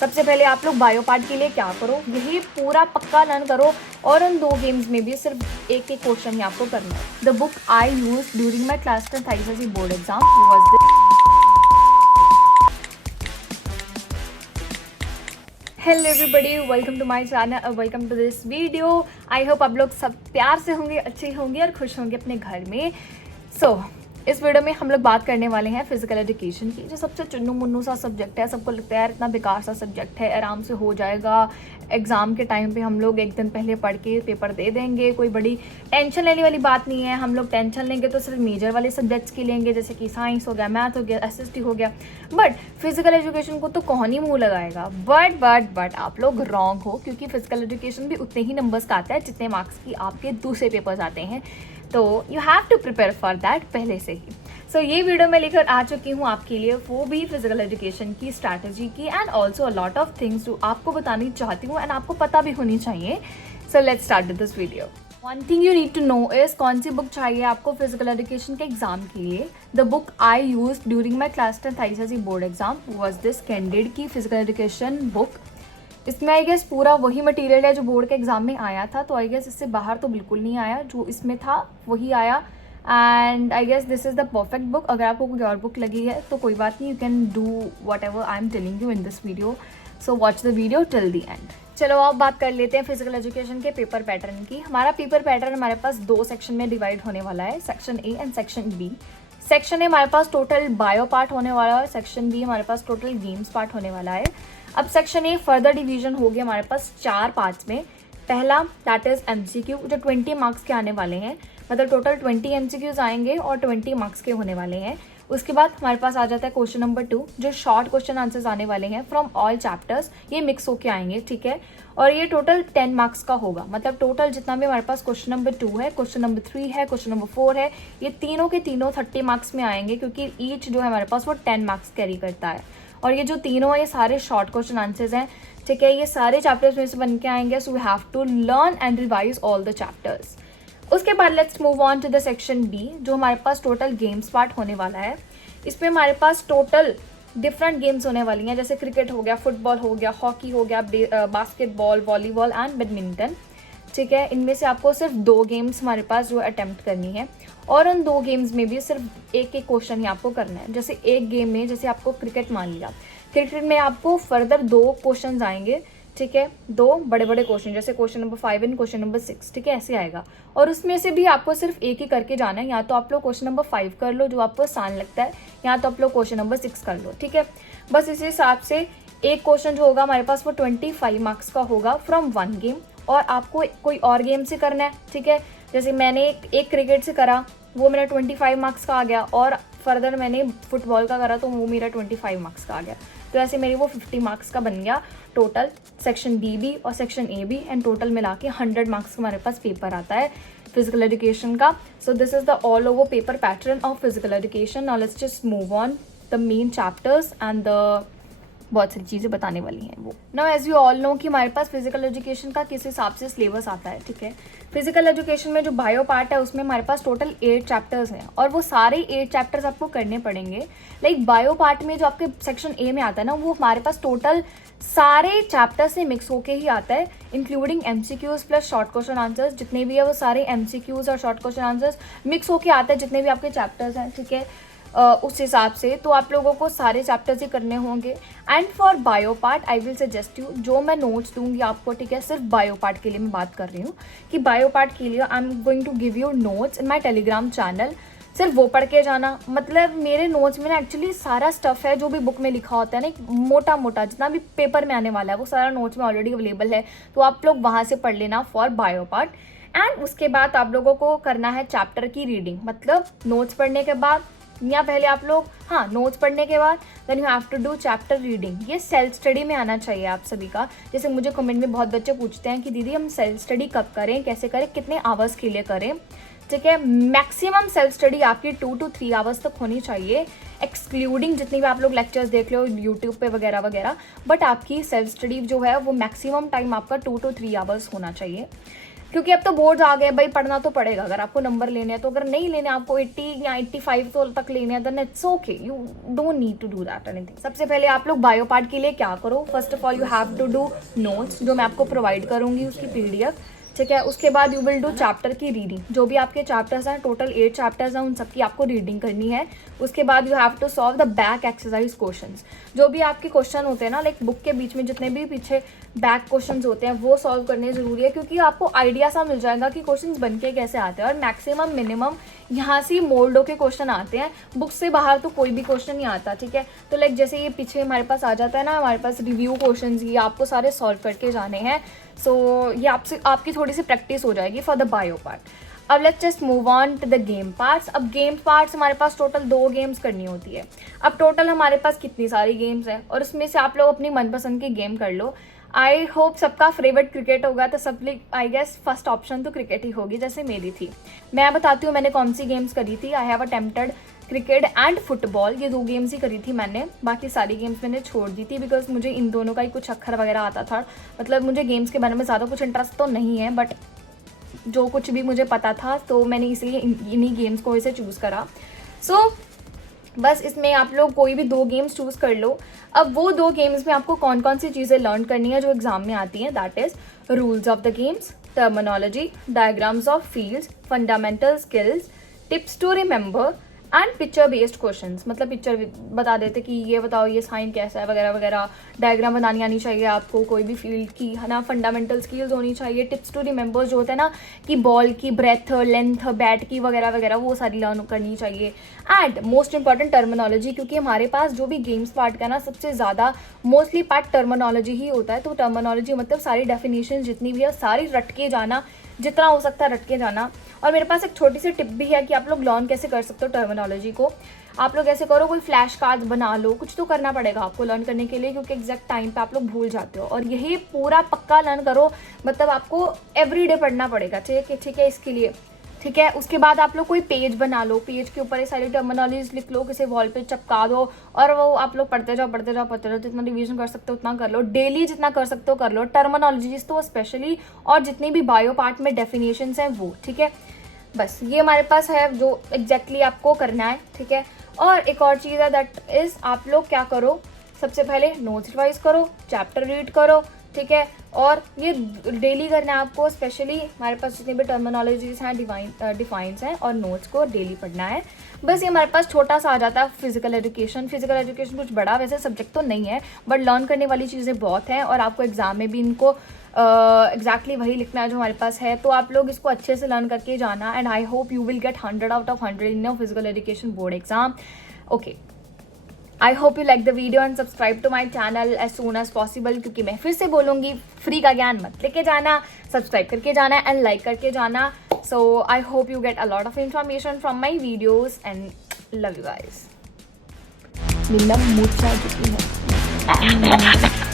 सबसे पहले आप लोग बायो पार्ट के लिए क्या करो, यही पूरा पक्का लर्न करो और उन 2 गेम्स में भी सिर्फ एक एक क्वेश्चन ही आपको करना है। The book I use during my class 10th ICSE board exam was this. Hello everybody, welcome to my channel, welcome to this video. I hope आप लोग सब प्यार से होंगे, अच्छे होंगे और खुश होंगे अपने घर में। इस वीडियो में हम लोग बात करने वाले हैं फिजिकल एजुकेशन की, जो सबसे चुन्नू मुन्नू सा सब्जेक्ट है। सबको लगता है यार इतना बेकार सा सब्जेक्ट है, आराम से हो जाएगा, एग्जाम के टाइम पे हम लोग एक दिन पहले पढ़ के पेपर दे देंगे, कोई बड़ी टेंशन लेने वाली बात नहीं है। हम लोग टेंशन लेंगे तो सिर्फ मेजर वाले सब्जेक्ट्स की लेंगे, जैसे कि साइंस हो गया, मैथ हो गया, SST हो गया। बट फिजिकल एजुकेशन को तो कौन ही मुँह लगाएगा। बट आप लोग रॉन्ग हो, क्योंकि फिजिकल एजुकेशन भी उतने ही नंबर्स का आता है जितने मार्क्स की आपके दूसरे पेपर्स आते हैं। तो you have to prepare for that पहले से ही। ये वीडियो मैं लेकर आ चुकी हूँ आपके लिए, वो भी फिजिकल एजुकेशन की स्ट्रैटेजी की, and also a lot of things जो आपको बतानी चाहती हूँ एंड आपको पता भी होनी चाहिए। Let's start with this video. One thing you need to know is कौन सी बुक चाहिए आपको फिजिकल एजुकेशन के एग्जाम के लिए। The book I use during my class 10th ICSE board exam was this candid की फिजिकल एजुकेशन बुक। इसमें I guess पूरा वही मटेरियल है जो बोर्ड के एग्जाम में आया था, तो आई गेस इससे बाहर तो बिल्कुल नहीं आया, जो इसमें था वही आया। And I guess this is the perfect book. अगर आपको कोई और बुक लगी है तो कोई बात नहीं, you can do what ever I am telling you in this video. Watch the video till the end. चलो अब बात कर लेते हैं फिजिकल एजुकेशन के पेपर पैटर्न की। हमारा पेपर पैटर्न हमारे पास 2 सेक्शन में डिवाइड होने वाला है, section A and section B। Section A हमारे पास टोटल बायो पार्ट होने वाला है और सेक्शन B हमारे पास टोटल गेम्स पार्ट होने वाला है। अब सेक्शन A फर्दर डिवीजन हो गया हमारे पास 4 पार्ट्स में। पहला दैट इज MCQ, जो 20 मार्क्स के आने वाले हैं, मतलब टोटल 20 MCQs आएंगे और 20 मार्क्स के होने वाले हैं। उसके बाद हमारे पास आ जाता है क्वेश्चन नंबर 2, जो शॉर्ट क्वेश्चन आंसर्स आने वाले हैं फ्रॉम ऑल चैप्टर्स। ये मिक्स होके आएंगे, ठीक है, और ये टोटल 10 मार्क्स का होगा। मतलब टोटल जितना भी हमारे पास क्वेश्चन नंबर 2 है, क्वेश्चन नंबर 3 है, क्वेश्चन नंबर 4 है, ये तीनों के तीनों 30 मार्क्स में आएंगे, क्योंकि ईच जो है हमारे पास वो 10 मार्क्स कैरी करता है। और ये जो तीनों है ये सारे शॉर्ट क्वेश्चन आंसर्स हैं, ठीक है, ये सारे चैप्टर्स में से बन के आएंगे। So we have to learn and revise all the chapters. उसके बाद let's move on to the section B, जो हमारे पास टोटल गेम्स पार्ट होने वाला है। इसमें हमारे पास टोटल डिफरेंट गेम्स होने वाली हैं, जैसे क्रिकेट हो गया, फुटबॉल हो गया, हॉकी हो गया, बास्केटबॉल, वॉलीबॉल एंड बैडमिंटन, ठीक है। इनमें से आपको सिर्फ 2 गेम्स हमारे पास जो अटेम्प्ट करनी है, और उन 2 गेम्स में भी सिर्फ एक एक क्वेश्चन ही आपको करना है। जैसे एक गेम में, जैसे आपको क्रिकेट मान लिया, क्रिकेट में आपको फर्दर 2 क्वेश्चन आएंगे, ठीक है, 2 बड़े बड़े क्वेश्चन, जैसे question number 5 and question number 6, ठीक है, ऐसे आएगा। और उसमें से भी आपको सिर्फ एक ही करके जाना है, या तो आप लोग क्वेश्चन नंबर 5 कर लो जो आपको आसान लगता है, या तो आप लोग क्वेश्चन नंबर 6 कर लो, ठीक है। बस इसी हिसाब से एक क्वेश्चन जो होगा हमारे पास वो 25 मार्क्स का होगा फ्रॉम 1 गेम, और आपको कोई और गेम से करना है, ठीक है। जैसे मैंने एक क्रिकेट से करा, वो मेरा 25 मार्क्स का आ गया, और फर्दर मैंने फुटबॉल का करा तो वो मेरा 25 मार्क्स का आ गया। तो ऐसे मेरी वो 50 मार्क्स का बन गया टोटल सेक्शन B भी और सेक्शन A भी, एंड टोटल मिला के 100 मार्क्स का हमारे पास पेपर आता है फिजिकल एजुकेशन का। This is the all over paper pattern of physical education. Now let's just move on the main chapters and the बहुत सारी चीज़ें बताने वाली हैं वो। Now as you all know कि हमारे पास फिजिकल एजुकेशन का किस हिसाब से सिलेबस आता है, ठीक है। फिजिकल एजुकेशन में जो बायो पार्ट है उसमें हमारे पास टोटल 8 चैप्टर्स हैं, और वो सारे 8 चैप्टर्स आपको करने पड़ेंगे। लाइक बायो पार्ट में जो आपके सेक्शन A में आता है ना, वो हमारे पास टोटल सारे चैप्टर से मिक्स होके ही आता है, including MCQs plus short question answers. जितने भी है वो सारे MCQs और शॉर्ट क्वेश्चन आंसर्स मिक्स होके आता है, जितने भी आपके चैप्टर्स हैं, ठीक है। उस हिसाब से तो आप लोगों को सारे चैप्टर्स ही करने होंगे। And for bio part I will suggest you, जो मैं नोट्स दूंगी आपको, ठीक है, सिर्फ बायो पार्ट के लिए मैं बात कर रही हूँ कि बायो पार्ट के लिए I am going to give you notes in my Telegram channel. सिर्फ वो पढ़ के जाना, मतलब मेरे नोट्स में ना एक्चुअली सारा स्टफ है जो भी बुक में लिखा होता है ना, मोटा मोटा जितना भी पेपर में आने वाला है वो सारा नोट्स में ऑलरेडी अवेलेबल है, तो आप लोग वहाँ से पढ़ लेना फॉर बायो पार्ट। एंड उसके बाद आप लोगों को करना है चैप्टर की रीडिंग, मतलब नोट्स पढ़ने के बाद, या पहले आप लोग, हाँ, नोट्स पढ़ने के बाद then you have to do chapter reading. ये सेल्फ स्टडी में आना चाहिए आप सभी का। जैसे मुझे कमेंट में बहुत बच्चे पूछते हैं कि दीदी हम सेल्फ स्टडी कब करें, कैसे करें, कितने आवर्स के लिए करें, ठीक है। मैक्सिमम सेल्फ स्टडी आपकी 2 to 3 आवर्स तक होनी चाहिए, एक्सक्लूडिंग जितनी भी आप लोग लेक्चर्स देख लो यूट्यूब पे वगैरह वगैरह। बट आपकी सेल्फ स्टडी जो है वो मैक्सिमम टाइम आपका 2 to 3 आवर्स होना चाहिए। क्योंकि अब तो बोर्ड्स आ गए भाई, पढ़ना तो पड़ेगा अगर आपको नंबर लेने हैं। तो अगर नहीं लेने आपको 80 या 85 तो तक लेने हैं, then it's okay, you don't need to do that anything. सबसे पहले आप लोग बायो पार्ट के लिए क्या करो, first of all you have to do notes, जो मैं आपको प्रोवाइड करूंगी उसकी PDF, ठीक है। उसके बाद यू विल डू चैप्टर की रीडिंग, जो भी आपके चैप्टर्स हैं, टोटल 8 चैप्टर्स हैं, उन सबकी आपको रीडिंग करनी है। उसके बाद you have to solve the back exercise questions, जो भी आपके क्वेश्चन होते हैं ना, लाइक बुक के बीच में जितने भी पीछे बैक क्वेश्चंस होते हैं वो सॉल्व करने जरूरी है, क्योंकि आपको आइडिया सा मिल जाएगा कि क्वेश्चंस बन के कैसे आते हैं। और मैक्सिमम मिनिमम यहाँ से मोल्ड होके क्वेश्चन आते हैं, बुक से बाहर तो कोई भी क्वेश्चन नहीं आता, ठीक है। तो लाइक जैसे ये पीछे हमारे पास आ जाता है ना, हमारे पास रिव्यू क्वेश्चन, ये आपको सारे सॉल्व करके जाने हैं। सो ये आपकी थोड़ी सी प्रैक्टिस हो जाएगी फॉर द बायो पार्ट। अब let's just move on to the game parts. अब गेम पार्ट्स हमारे पास टोटल 2 गेम्स करनी होती है। अब टोटल हमारे पास कितनी सारी गेम्स हैं, और उसमें से आप लोग अपनी मनपसंद की गेम कर लो। आई होप सबका फेवरेट क्रिकेट होगा, तो सब आई गेस फर्स्ट ऑप्शन तो क्रिकेट ही होगी, जैसे मेरी थी। मैं बताती हूँ मैंने कौन सी गेम्स करी थी। I have attempted cricket and football, ये 2 गेम्स ही करी थी मैंने, बाकी सारी गेम्स मैंने छोड़ दी थी बिकॉज मुझे इन दोनों का ही कुछ अक्षर वगैरह आता था। मतलब मुझे गेम्स के बारे में ज़्यादा कुछ इंटरेस्ट तो नहीं है, बट जो कुछ भी मुझे पता था तो मैंने इसलिए इन्हीं गेम्स को इसे चूज़ करा। सो बस इसमें आप लोग कोई भी 2 गेम्स चूज़ कर लो। अब वो 2 गेम्स में आपको कौन कौन सी चीज़ें लर्न करनी है जो एग्जाम में आती हैं, that is rules of the games, terminology, diagrams of fields, fundamental skills, tips to remember and picture based questions. मतलब पिक्चर बता देते कि ये बताओ ये साइन कैसा है वगैरह वगैरह। डायग्राम बनानी आनी चाहिए आपको कोई भी फील्ड की, है ना। फंडामेंटल स्किल्स होनी चाहिए। टिप्स टू रिमेंबर जो होता है ना, कि बॉल की ब्रेथ, लेंथ, बैट की वगैरह वगैरह, वो सारी लर्न करनी चाहिए। एंड मोस्ट इंपॉर्टेंट टर्मिनोलॉजी, क्योंकि हमारे पास जो भी गेम्स पार्ट का ना सबसे ज़्यादा मोस्टली पार्ट टर्मिनोलॉजी ही होता है। तो टर्मिनोलॉजी मतलब सारी डेफिनेशन जितनी भी है सारी रट के जाना, जितना हो सकता है रट के जाना। और मेरे पास एक छोटी सी टिप भी है कि आप लोग लर्न कैसे कर सकते हो टर्मिनोलॉजी को। आप लोग ऐसे करो, कोई फ्लैश कार्ड्स बना लो, कुछ तो करना पड़ेगा आपको लर्न करने के लिए, क्योंकि एग्जैक्ट टाइम पे आप लोग भूल जाते हो। और यही पूरा पक्का लर्न करो, मतलब आपको एवरीडे पढ़ना पड़ेगा, ठीक है इसके लिए, ठीक है। उसके बाद आप लोग कोई पेज बना लो, पेज के ऊपर ये सारी टर्मिनोलॉजीज लिख लो, किसी वॉल पे चिपका दो, और वो आप लोग पढ़ते जाओ पढ़ते जाओ पढ़ते जाओ। जितना रिवीजन कर सकते हो उतना कर लो, डेली जितना कर सकते हो कर लो। टर्मिनोलॉजीज तो स्पेशली, और जितनी भी बायो पार्ट में डेफिनेशंस हैं वो, ठीक है। बस ये हमारे पास है जो एग्जैक्टली आपको करना है, ठीक है। और एक और चीज़ है, दैट इज़ आप लोग क्या करो, सबसे पहले नोट्स रिवाइज करो, चैप्टर रीड करो, ठीक है। और ये डेली करना है आपको, स्पेशली हमारे पास जितनी भी टर्मिनोलॉजीज हैं, डिफाइंस हैं, और नोट्स को डेली पढ़ना है। बस ये हमारे पास छोटा सा आ जाता है फिजिकल एजुकेशन। फिजिकल एजुकेशन कुछ बड़ा वैसे सब्जेक्ट तो नहीं है, बट लर्न करने वाली चीज़ें बहुत हैं, और आपको एग्जाम में भी इनको एग्जैक्टली वही लिखना है जो हमारे पास है। तो आप लोग इसको अच्छे से लर्न करके जाना, and I hope you will get 100 out of 100 in your physical education board exam. Okay, I hope you like the video and subscribe to my channel as soon as possible, क्योंकि मैं फिर से बोलूँगी, free का ज्ञान मत लेके जाना, सब्सक्राइब करके जाना एंड लाइक करके जाना। So I hope you get a lot of information from my videos and love you guys. निन्ना मूर्छा चुकी है।